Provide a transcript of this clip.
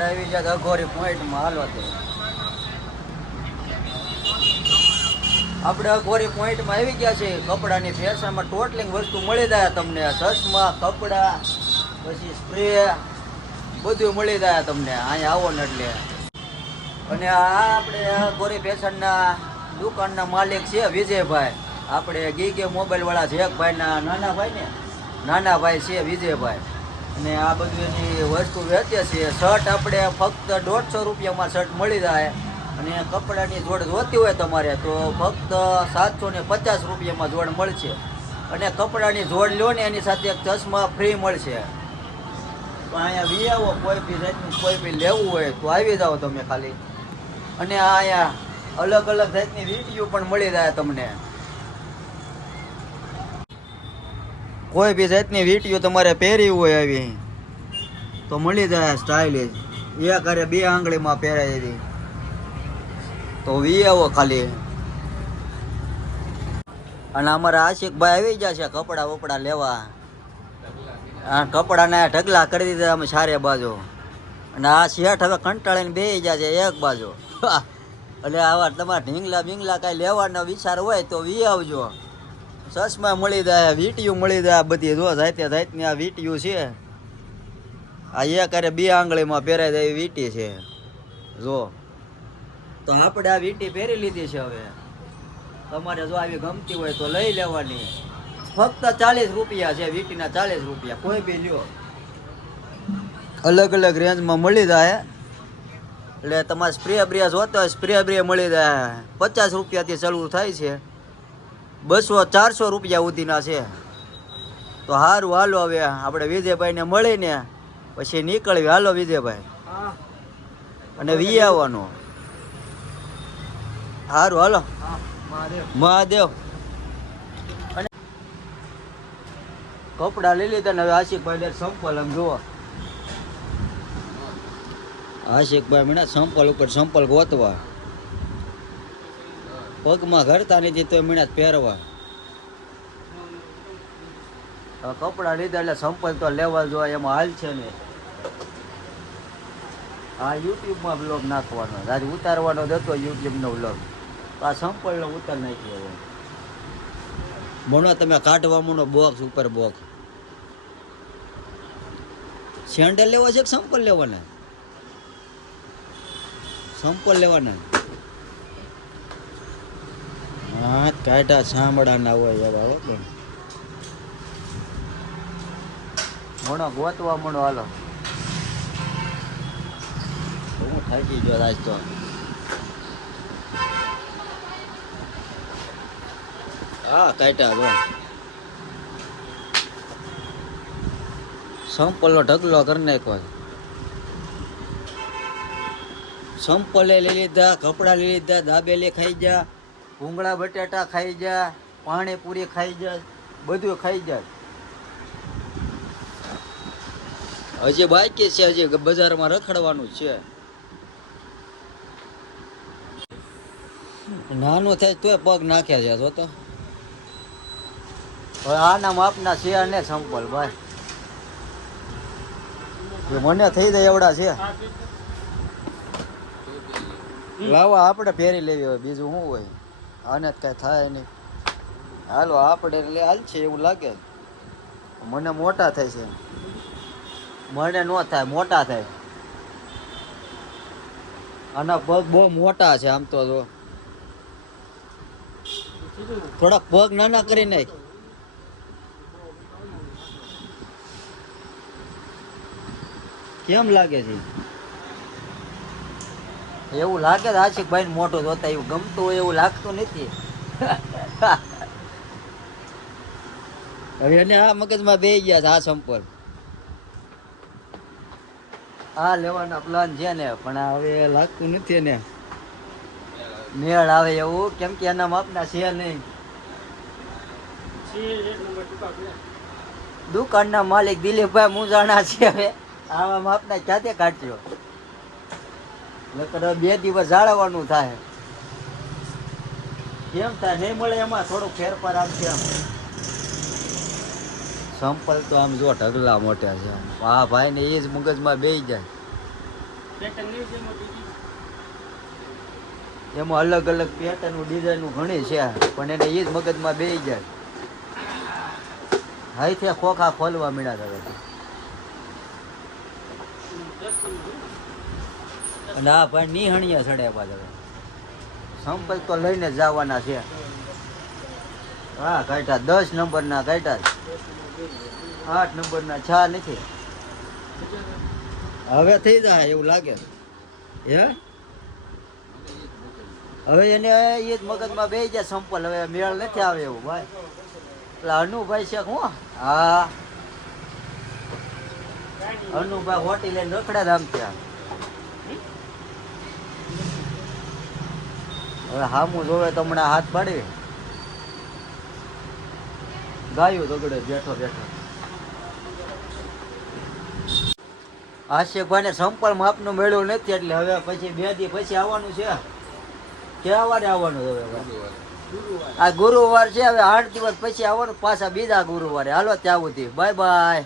આપણે આવી ગયા અઘોરી પોઈન્ટમાં હાલો તો. આપણે અઘોરી પોઈન્ટમાં આવી ગયા છે કપડાની ફેશનમાં ટોટલિંગ વસ્તુ મળી જાય તમને. ચશ્મા, કપડા, પછી સ્પ્રે બધું મળી જાય તમને. અહીંયા આવો ને એટલે. અને આ આપણે ગોરી ફેશનના દુકાનના માલિક છે વિજયભાઈ. આપણે ગીગે મોબાઈલ વાળા જેકભાઈના નાના ભાઈ ને નાના ભાઈ છે વિજયભાઈ. અને આ બધું એની વસ્તુ વેચે છે. શર્ટ આપણે ફક્ત દોઢસો રૂપિયામાં શર્ટ મળી જાય અને કપડાની જોડ જોતી હોય તમારે તો ફક્ત સાતસો ને પચાસ રૂપિયામાં જોડ મળશે. અને કપડાની જોડ લો ને એની સાથે એક ચશ્મા ફ્રી મળશે. પણ અહીંયા વી આવો, કોઈ બી જાતનું કોઈ બી લેવું હોય તો આવી જાઓ તમે ખાલી. અને અહીંયા અલગ અલગ જાતની વીડિયો પણ મળી જાય તમને. કોઈ બી જાતની વીંટીઓ તમારે પહેરી હોય આવી. તો મળી જાય સ્ટાઇલિશ એ. કરે બે આંગળીમાં પહેરાય હતી તો વી આવો ખાલી. અને અમારા આશિકભાઈ આવી જાય છે કપડા વપડા લેવા. આ કપડાના ઢગલા કરી દીધા અમે સારે બાજુ. અને આ શેઠ હવે કંટાળીને બે છે એક બાજુ. એટલે આવા તમારે ઢીંગલા બિંગલા કાંઈ લેવાનો વિચાર હોય તો વી આવજો. ચશ્મા મળી જાય વીટીયું મળી જાય બધી જો જાતે જાતની આ વીટીયું છે. આ એક અરે બે આંગળીમાં પહેરાય જાય વીટી છે. જો. તો આપણે આ વીટી પહેરી લીધી છે હવે. તમારે જો આવી ગમતી હોય તો લઈ લેવાની. ફક્ત ચાલીસ રૂપિયા છે, વીટીના ચાલીસ રૂપિયા. કોઈ બી લ્યો. અલગ અલગ રેન્જમાં મળી જાય. એટલે તમારે સ્પ્રે બ્રે જોતો હોય, સ્પ્રે બ્રે મળી જાય. પચાસ રૂપિયાથી ચાલુ થાય છે. બસો ચારસો રૂપિયા સુધીના છે. તો સારું હાલો હવે આપણે વિજયભાઈને મળીને પછી નીકળવી. હાલો વિજયભાઈ. અને વી આવવાનું. સારું હાલો. મહાદેવ. કપડા લઈ લીધા ને હવે આશિકભાઈ સંપલ આમ જુઓ આશિકભાઈ મને સંપલ ઉપર સંપલ ગોતવા. પગમાં ઘરતા નથી તો મીણા પહેરવા. કપડા લીધા એટલે સંપલ તો લેવા જોઈએ એમાં હાલ છે ને. આ યુટ્યુબમાં બ્લોગ નાખવાનો આજ ઉતારવાનો જ હતો યુટ્યુબનો બ્લોગ આ સંપલનો ઉતાર નાખ્યો હવે. મનો તમે કાઢવા મનો બોક્સ ઉપર બોક્સ સેન્ડલ લેવા છે કે સંપલ લેવાના? સંપલ લેવાના. કાઢા સાંભળાના હોય એવા હો બેન. મણો ગોતવા મણો હાલો. હું થાકી ગયો આજ તો. હા કાંટા જો સંપલનો ઢગલો કરી નાખ્યો સંપલે લઈ લીધા કપડાં લઈ લીધા દાબેલી ખાઈ જા ભૂંગળા, બટાટા ખાઈ જા, પાણીપુરી ખાઈ જા, બધું ખાઈ જા. હજી બાકી છે, હજી બજારમાં રખડવાનું છે. નાનું થાય તોય પગ નાખ્યા છે, જો તો. આના માપના છે ને સંપલ, ભાઈ. મને થઈ જાય એવડા છે. લાવા, આપણે ફેરી લેવી હોય, બીજું શું હોય? આને કાંઈ થાય નહીં. હાલો, આપણે એટલે હાલ છે, એવું લાગે. મને મોટા થાય છે મને ન થાય, મોટા થાય. આના પગ બહુ મોટા છે, આમ તો જો. થોડાક પગ નાના કરી નાખ. કેમ લાગે છે? એવું લાગે છે આશિકભાઈ મોટો જોતા એવું ગમતું હોય એવું લાગતું નથી. હવે એને આ મગજમાં બે ગયા છે આ સંપર્ક. આ લેવાના પ્લાન છે ને પણ હવે લાગતું નથી ને મેળ આવે એવું કેમ કે એના માપના છે નહીં. દુકાનના માલિક દિલીપભાઈ મુજાણા છે હવે. આવા માપના ક્યાંથી કાઢજો નકર બે દિવસ જાળવવાનું થાય. કેમ થાય? નહીં મળે એમાં થોડું ફેરફાર આમ છે આમ સંપલ તો આમ જો ઢગલા મોટા છે. આ ભાઈ ને એ જ મગજમાં બેસી જાય. એમાં અલગ અલગ પેટર્ન ડિઝાઇન ઘણી છે પણ એને એ જ મગજમાં બે જાય. હાઈથી ખોખા ખોલવા મળ્યા હવે અને આ ભાઈ નિહણીયા ચડ્યા પાછળ. સંપર્ક તો લઈને જવાના છે. હા, કાઢ્યા. દસ નંબરના કાઢ્યા. આઠ નંબરના છ નથી. હવે થઈ જાય એવું લાગે. હે? હવે એને એ જ મગજમાં બે જાય સંપલ હવે મેળ નથી આવે એવું, ભાઈ. એટલે અનુભાઈ છે હું હા. અનુભાઈ હોટી લઈને રખડા રામ ત્યાં હવે હામું જોવે તો હમણાં હાથ પાડી. ગાયું તગડે બેઠો બેઠો. આશિકભાઈ ને સંપલ માપનું મેળવ્યું નથી એટલે હવે પછી બે દી પછી આવવાનું છે. ક્યાં વારે આવવાનું હવે. આ ગુરુવાર છે, હવે આઠ દિવસ પછી આવવાનું, પાછા બીજા ગુરુવારે. હાલો ત્યાં સુધી. Bye bye.